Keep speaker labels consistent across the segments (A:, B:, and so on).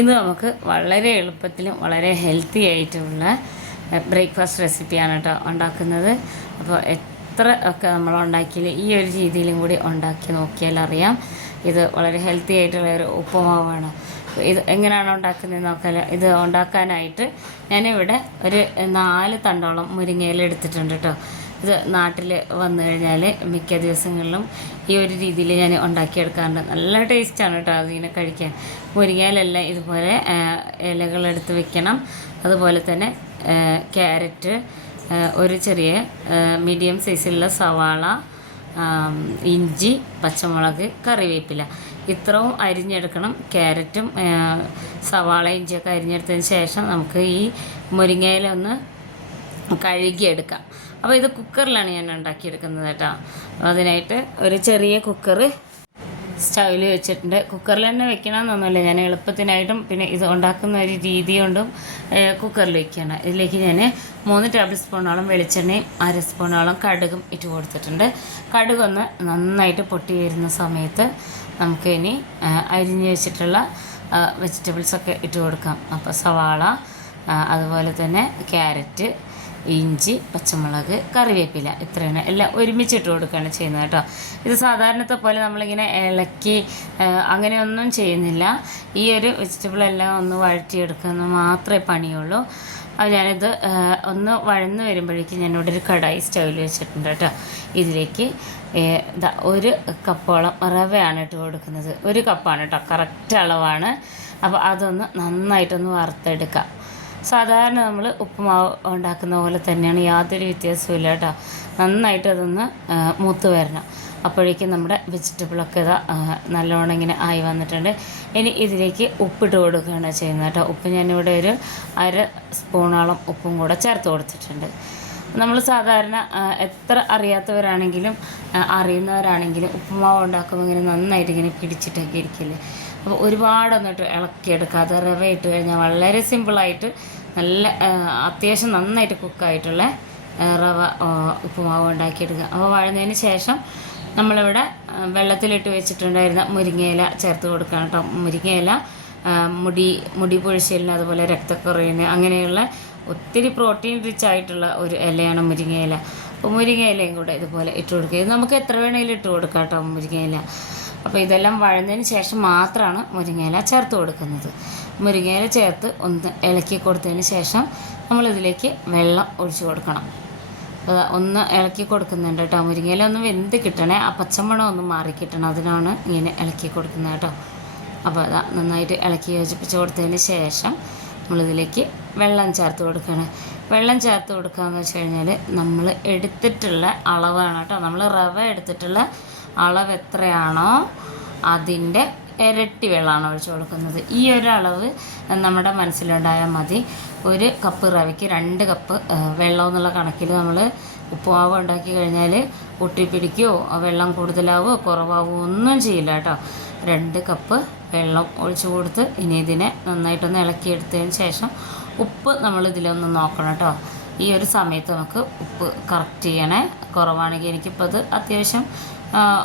A: ഇന്ന് നമുക്ക് വളരെ എളുപ്പത്തിലും വളരെ ഹെൽത്തി ആയിട്ടുള്ള ബ്രേക്ക്ഫാസ്റ്റ് റെസിപ്പിയാണ് കേട്ടോ ഉണ്ടാക്കുന്നത്. അപ്പോൾ എത്ര ഒക്കെ നമ്മൾ ഉണ്ടാക്കിയാൽ ഈ ഒരു രീതിയിലും കൂടി ഉണ്ടാക്കി നോക്കിയാൽ അറിയാം. ഇത് വളരെ ഹെൽത്തി ആയിട്ടുള്ള ഒരു ഉപ്പുമാവാണ്. ഇത് എങ്ങനെയാണ് ഉണ്ടാക്കുന്നത് നോക്കാൻ ഇത് ഉണ്ടാക്കാനായിട്ട് ഞാനിവിടെ ഒരു നാല് തണ്ടോളം മുരിങ്ങയില എടുത്തിട്ടുണ്ട് കേട്ടോ ഇത് നാട്ടിൽ വന്നു കഴിഞ്ഞാൽ മിക്ക ദിവസങ്ങളിലും ഈ ഒരു രീതിയിൽ ഞാൻ ഉണ്ടാക്കിയെടുക്കാറുണ്ട്. നല്ല ടേസ്റ്റാണ് കേട്ടോ അതിങ്ങനെ കഴിക്കാൻ. മുരിങ്ങയിലെല്ലാം ഇതുപോലെ ഇലകളെടുത്ത് വെക്കണം. അതുപോലെ തന്നെ ക്യാരറ്റ് ഒരു ചെറിയ മീഡിയം സൈസിലുള്ള സവാള ഇഞ്ചി പച്ചമുളക് കറിവേപ്പില. ഇത്രയും അരിഞ്ഞെടുക്കണം. ക്യാരറ്റും സവാള ഇഞ്ചിയൊക്കെ അരിഞ്ഞെടുത്തതിന് ശേഷം നമുക്ക് ഈ മുരിങ്ങയില ഒന്ന് കഴുകിയെടുക്കാം. അപ്പോൾ ഇത് കുക്കറിലാണ് ഞാൻ ഉണ്ടാക്കിയെടുക്കുന്നത് കേട്ടോ. അതിനായിട്ട് ഒരു ചെറിയ കുക്കറ് സ്റ്റൗവിൽ വെച്ചിട്ടുണ്ട്. കുക്കറിൽ തന്നെ വെക്കണമെന്നൊന്നുമില്ല. ഞാൻ എളുപ്പത്തിനായിട്ടും പിന്നെ ഇത് ഉണ്ടാക്കുന്ന ഒരു രീതി കൊണ്ടും കുക്കറിൽ വെക്കുകയാണ് ഇതിലേക്ക് ഞാൻ മൂന്ന് ടേബിൾ സ്പൂണോളം വെളിച്ചെണ്ണയും അര സ്പൂണോളം കടുകും ഇട്ട് കൊടുത്തിട്ടുണ്ട്. കടുകൊന്ന് നന്നായിട്ട് പൊട്ടി വരുന്ന സമയത്ത് നമുക്ക് ഇനി അരിഞ്ഞ് വെച്ചിട്ടുള്ള വെജിറ്റബിൾസൊക്കെ ഇട്ട് കൊടുക്കാം. അപ്പോൾ സവാള അതുപോലെ തന്നെ ക്യാരറ്റ് ഇഞ്ചി പച്ചമുളക് കറിവേപ്പില ഇത്രയാണ്. എല്ലാം ഒരുമിച്ചിട്ട് കൊടുക്കുകയാണ് ചെയ്യുന്നത് കേട്ടോ. ഇത് സാധാരണത്തെ പോലെ നമ്മളിങ്ങനെ ഇളക്കി അങ്ങനെയൊന്നും ചെയ്യുന്നില്ല. ഈ ഒരു വെജിറ്റബിൾ എല്ലാം ഒന്ന് വഴറ്റിയെടുക്കുന്ന മാത്രമേ പണിയുള്ളൂ. അപ്പോൾ ഞാനിത് ഒന്ന് വഴന്ന് വരുമ്പോഴേക്കും ഞാനിവിടെ ഒരു കടായി സ്റ്റൗവിൽ വെച്ചിട്ടുണ്ട് കേട്ടോ. ഇതിലേക്ക് ഒരു കപ്പോളം റവയാണ് ഇട്ട് കൊടുക്കുന്നത്. ഒരു കപ്പാണ് കേട്ടോ. കറക്റ്റ് അളവാണ്. അപ്പോൾ അതൊന്ന് നന്നായിട്ടൊന്ന് വറുത്തെടുക്കാം. സാധാരണ നമ്മൾ ഉപ്പുമാവ് ഉണ്ടാക്കുന്ന പോലെ തന്നെയാണ് യാതൊരു വ്യത്യാസവും ഇല്ല കേട്ടോ. നന്നായിട്ട് അതൊന്ന് മൂത്ത് വരണം. അപ്പോഴേക്കും നമ്മുടെ വെജിറ്റബിളൊക്കെ ഇതാ നല്ലോണം ഇങ്ങനെ ആയി വന്നിട്ടുണ്ട്. ഇനി ഇതിലേക്ക് ഉപ്പിട്ട് കൊടുക്കുകയാണ് ചെയ്യുന്നത് കേട്ടോ. ഉപ്പ് ഞാനിവിടെ ഒരു അര സ്പൂണോളം ഉപ്പും കൂടെ ചേർത്ത് കൊടുത്തിട്ടുണ്ട്. നമ്മൾ സാധാരണ എത്ര അറിയാത്തവരാണെങ്കിലും അറിയുന്നവരാണെങ്കിലും ഉപ്പുമാവ് ഉണ്ടാക്കുമ്പോൾ ഇങ്ങനെ നന്നായിട്ട് ഇങ്ങനെ പിടിച്ചിട്ടൊക്കെ ഇരിക്കില്ലേ? അപ്പോൾ ഒരുപാടൊന്നിട്ട് ഇളക്കിയെടുക്കാതെ റവ ഇട്ട് കഴിഞ്ഞാൽ വളരെ സിമ്പിളായിട്ട് നല്ല അത്യാവശ്യം നന്നായിട്ട് കുക്കായിട്ടുള്ള റവ ഉപ്പുമാവ് ഉണ്ടാക്കിയെടുക്കുക അപ്പോൾ വഴന്നതിന് ശേഷം നമ്മളിവിടെ വെള്ളത്തിലിട്ട് വെച്ചിട്ടുണ്ടായിരുന്ന മുരിങ്ങയില ചേർത്ത് കൊടുക്കണം കേട്ടോ. മുരിങ്ങയില മുടി മുടി പൊഴിച്ചിലിന് അതുപോലെ രക്തക്കുറവിന് അങ്ങനെയുള്ള ഒത്തിരി പ്രോട്ടീൻ റിച്ച് ആയിട്ടുള്ള ഒരു ഇലയാണ് മുരിങ്ങയില. അപ്പോൾ മുരിങ്ങയിലയും കൂടെ ഇതുപോലെ ഇട്ട് കൊടുക്കുക. നമുക്ക് എത്ര വേണമെങ്കിലും ഇട്ട് കൊടുക്കാം കേട്ടോ മുരിങ്ങയില. അപ്പോൾ ഇതെല്ലാം വഴന്നതിന് ശേഷം മാത്രമാണ് മുരിങ്ങയില ചേർത്ത് കൊടുക്കുന്നത്. മുരിങ്ങയില ചേർത്ത് ഒന്ന് ഇളക്കി കൊടുത്തതിന് ശേഷം നമ്മളിതിലേക്ക് വെള്ളം ഒഴിച്ചു കൊടുക്കണം. ഒന്ന് ഇളക്കി കൊടുക്കുന്നുണ്ട് കേട്ടോ. മുരിങ്ങയില ഒന്ന് വെന്ത് കിട്ടണേ ആ പച്ചമണം ഒന്ന് മാറി കിട്ടണം. അതിനാണ് ഇങ്ങനെ ഇളക്കി കൊടുക്കുന്നത് കേട്ടോ. അപ്പോൾ അതാ നന്നായിട്ട് ഇളക്കി യോജിപ്പിച്ച് കൊടുത്തതിന് ശേഷം നമ്മളിതിലേക്ക് വെള്ളം ചേർത്ത് കൊടുക്കണം. വെള്ളം ചേർത്ത് കൊടുക്കുകയെന്ന് വെച്ച് കഴിഞ്ഞാൽ നമ്മൾ എടുത്തിട്ടുള്ള അളവാണ് കേട്ടോ. നമ്മൾ റവ എടുത്തിട്ടുള്ള അളവ് എത്രയാണോ അതിന്റെ ഇരട്ടി വെള്ളമാണ് ഒഴിച്ചു കൊടുക്കുന്നത്. ഈ ഒരു അളവ് നമ്മുടെ മനസ്സിലുണ്ടായാൽ മതി. ഒരു കപ്പ് റവയ്ക്ക് രണ്ട് കപ്പ് വെള്ളം എന്നുള്ള കണക്കിൽ നമ്മൾ ഉപ്പുമാവ് ഉണ്ടാക്കി കഴിഞ്ഞാൽ ഒട്ടിപ്പിടിക്കുകയോ വെള്ളം കൂടുതലാവോ കുറവാവുമോ ഒന്നും ചെയ്യില്ല കേട്ടോ. രണ്ട് കപ്പ് വെള്ളം ഒഴിച്ചു കൊടുത്ത് ഇനി ഇതിനെ നന്നായിട്ടൊന്ന് ഇളക്കിയെടുത്തതിന് ശേഷം ഉപ്പ് നമ്മൾ ഇതിലൊന്ന് നോക്കണം കേട്ടോ. ഈ ഒരു സമയത്ത് നമുക്ക് ഉപ്പ് കറക്റ്റ് ചെയ്യണേ. കുറവാണെങ്കിൽ എനിക്കിപ്പോൾ അത് അത്യാവശ്യം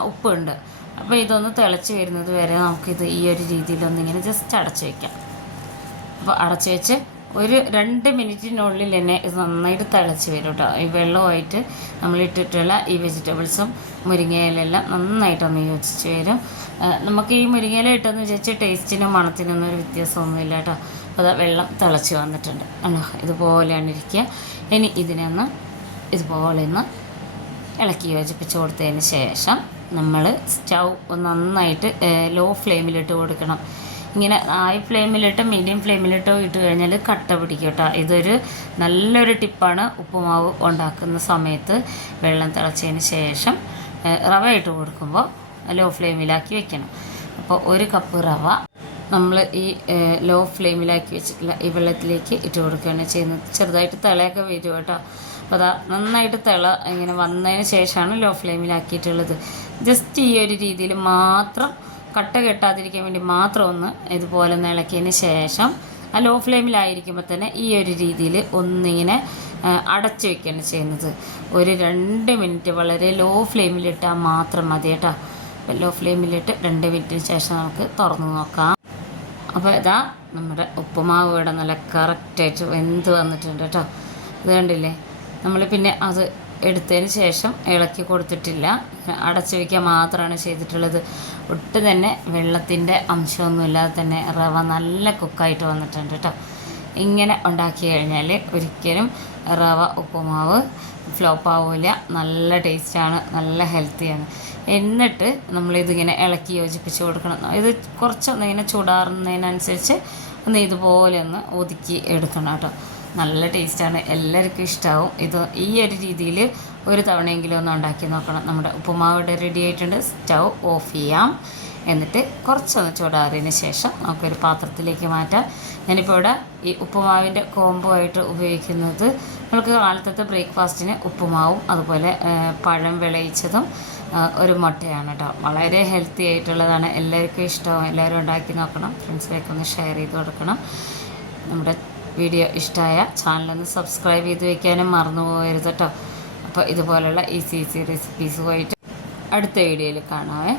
A: ഉപ്പുണ്ട്. അപ്പോൾ ഇതൊന്ന് തിളച്ച് വരുന്നത് വരെ നമുക്കിത് ഈ ഒരു രീതിയിലൊന്നിങ്ങനെ ജസ്റ്റ് അടച്ച് വയ്ക്കാം അപ്പോൾ അടച്ച് വെച്ച് ഒരു രണ്ട് മിനിറ്റിനുള്ളിൽ തന്നെ ഇത് നന്നായിട്ട് തിളച്ച് വരും കേട്ടോ ഈ വെള്ളമായിട്ട് നമ്മൾ ഇട്ടിട്ടുള്ള ഈ വെജിറ്റബിൾസും മുരിങ്ങയിലെല്ലാം നന്നായിട്ടൊന്ന് യോജിച്ച് വരും. നമുക്ക് ഈ മുരിങ്ങയില ഇട്ടെന്ന് വിചാരിച്ച് ടേസ്റ്റിനും മണത്തിനൊന്നും ഒരു വ്യത്യാസമൊന്നുമില്ല കേട്ടോ അപ്പോൾ അതാ വെള്ളം തിളച്ച് വന്നിട്ടുണ്ട്. ആണോ ഇതുപോലെയാണ് ഇരിക്കുക. ഇനി ഇതിനൊന്ന് ഇതുപോലെ ഒന്ന് ഇളക്കി യോജിപ്പിച്ച് കൊടുത്തതിന് ശേഷം നമ്മൾ സ്റ്റൗ നന്നായിട്ട് ലോ ഫ്ലെയിമിലിട്ട് കൊടുക്കണം. ഇങ്ങനെ ഹൈ ഫ്ലെയിമിലിട്ടോ മീഡിയം ഫ്ലെയിമിലിട്ടോ ഇട്ട് കഴിഞ്ഞാൽ കട്ട പിടിക്കും കേട്ടോ. ഇതൊരു നല്ലൊരു ടിപ്പാണ് ഉപ്പുമാവ് ഉണ്ടാക്കുന്ന സമയത്ത് വെള്ളം തിളച്ചതിന് ശേഷം റവ ഇട്ട് കൊടുക്കുമ്പോൾ ലോ ഫ്ലെയിമിലാക്കി വെക്കണം. അപ്പോൾ ഒരു കപ്പ് റവ നമ്മൾ ഈ ലോ ഫ്ലെയിമിലാക്കി വെച്ചിട്ടുള്ള ഈ വെള്ളത്തിലേക്ക് ഇട്ട് കൊടുക്കുകയാണ് ചെയ്യുന്നത്. ചെറുതായിട്ട് തലയൊക്കെ വരും കേട്ടോ. അപ്പോൾ അതാ നന്നായിട്ട് തിള ഇങ്ങനെ വന്നതിന് ശേഷമാണ് ലോ ഫ്ലെയിമിലാക്കിയിട്ടുള്ളത് ജസ്റ്റ് ഈ ഒരു രീതിയിൽ മാത്രം കട്ട കെട്ടാതിരിക്കാൻ വേണ്ടി മാത്രം ഒന്ന് ഇതുപോലെ ഒന്ന് ഇളക്കിയതിന് ശേഷം ആ ലോ ഫ്ലെയിമിലായിരിക്കുമ്പോൾ തന്നെ ഈ ഒരു രീതിയിൽ ഒന്നിങ്ങനെ അടച്ച് വെക്കുകയാണ് ചെയ്യുന്നത്. ഒരു രണ്ട് മിനിറ്റ് വളരെ ലോ ഫ്ലെയിമിലിട്ടാൽ മാത്രം മതി കേട്ടോ. അപ്പോൾ ലോ ഫ്ലെയിമിലിട്ട് രണ്ട് മിനിറ്റിന് ശേഷം നമുക്ക് തുറന്നു നോക്കാം. അപ്പോൾ ഇതാ നമ്മുടെ ഉപ്പുമാവ് ഇവിടെ നല്ല കറക്റ്റായിട്ട് വെന്ത് വന്നിട്ടുണ്ട് കേട്ടോ. ഇത് കണ്ടില്ലേ? നമ്മൾ പിന്നെ അത് എടുത്തതിന് ശേഷം ഇളക്കി കൊടുത്തിട്ടില്ല. അടച്ചു വയ്ക്കുക മാത്രമാണ് ചെയ്തിട്ടുള്ളത്. ഒട്ട് തന്നെ വെള്ളത്തിന്റെ അംശമൊന്നുമില്ലാതെ തന്നെ റവ നല്ല കുക്കായിട്ട് വന്നിട്ടുണ്ട് കേട്ടോ ഇങ്ങനെ ഉണ്ടാക്കി കഴിഞ്ഞാൽ ഒരിക്കലും റവ ഉപ്പുമാവ് ഫ്ലോപ്പ് ആവില്ല നല്ല ടേസ്റ്റാണ് നല്ല ഹെൽത്തിയാണ്. എന്നിട്ട് നമ്മളിതിങ്ങനെ ഇളക്കി യോജിപ്പിച്ച് കൊടുക്കണം. ഇത് കുറച്ചൊന്ന് ഇങ്ങനെ ചൂടാറുന്നതിനനുസരിച്ച് ഒന്ന് ഇതുപോലെ ഒന്ന് ഒതുക്കി എടുക്കണം കേട്ടോ നല്ല ടേസ്റ്റാണ്. എല്ലാവർക്കും ഇഷ്ടമാവും ഇത് ഈ ഒരു രീതിയിൽ ഒരു തവണയെങ്കിലും ഒന്ന് ഉണ്ടാക്കി നോക്കണം. നമ്മുടെ ഉപ്പുമാവ് ഇവിടെ റെഡി ആയിട്ടുണ്ട്. സ്റ്റൗ ഓഫ് ചെയ്യാം. എന്നിട്ട് കുറച്ചൊന്ന് ചൂടാറിയതിന് ശേഷം നമുക്കൊരു പാത്രത്തിലേക്ക് മാറ്റാം. ഞാനിപ്പോൾ ഇവിടെ ഈ ഉപ്പുമാവിന്റെ കോംബോ ആയിട്ട് ഉപയോഗിക്കുന്നത് നമുക്ക് കാലത്തത്തെ ബ്രേക്ക്ഫാസ്റ്റിന് ഉപ്പുമാവും അതുപോലെ പഴം വിളയിച്ചതും ഒരു മുട്ടയാണ് കേട്ടോ വളരെ ഹെൽത്തി ആയിട്ടുള്ളതാണ്. എല്ലാവർക്കും ഇഷ്ടമാവും എല്ലാവരും ഉണ്ടാക്കി നോക്കണം. ഫ്രണ്ട്സിലേക്ക് ഒന്ന് ഷെയർ ചെയ്ത് കൊടുക്കണം. നമ്മുടെ വീഡിയോ ഇഷ്ടമായ ചാനലൊന്ന് സബ്സ്ക്രൈബ് ചെയ്ത് വെക്കാനും മറന്നു പോകരുത് കേട്ടോ അപ്പോൾ ഇതുപോലുള്ള ഈസി ഈസി റെസിപ്പീസ് പോയിട്ട് അടുത്ത വീഡിയോയിൽ കാണാവേ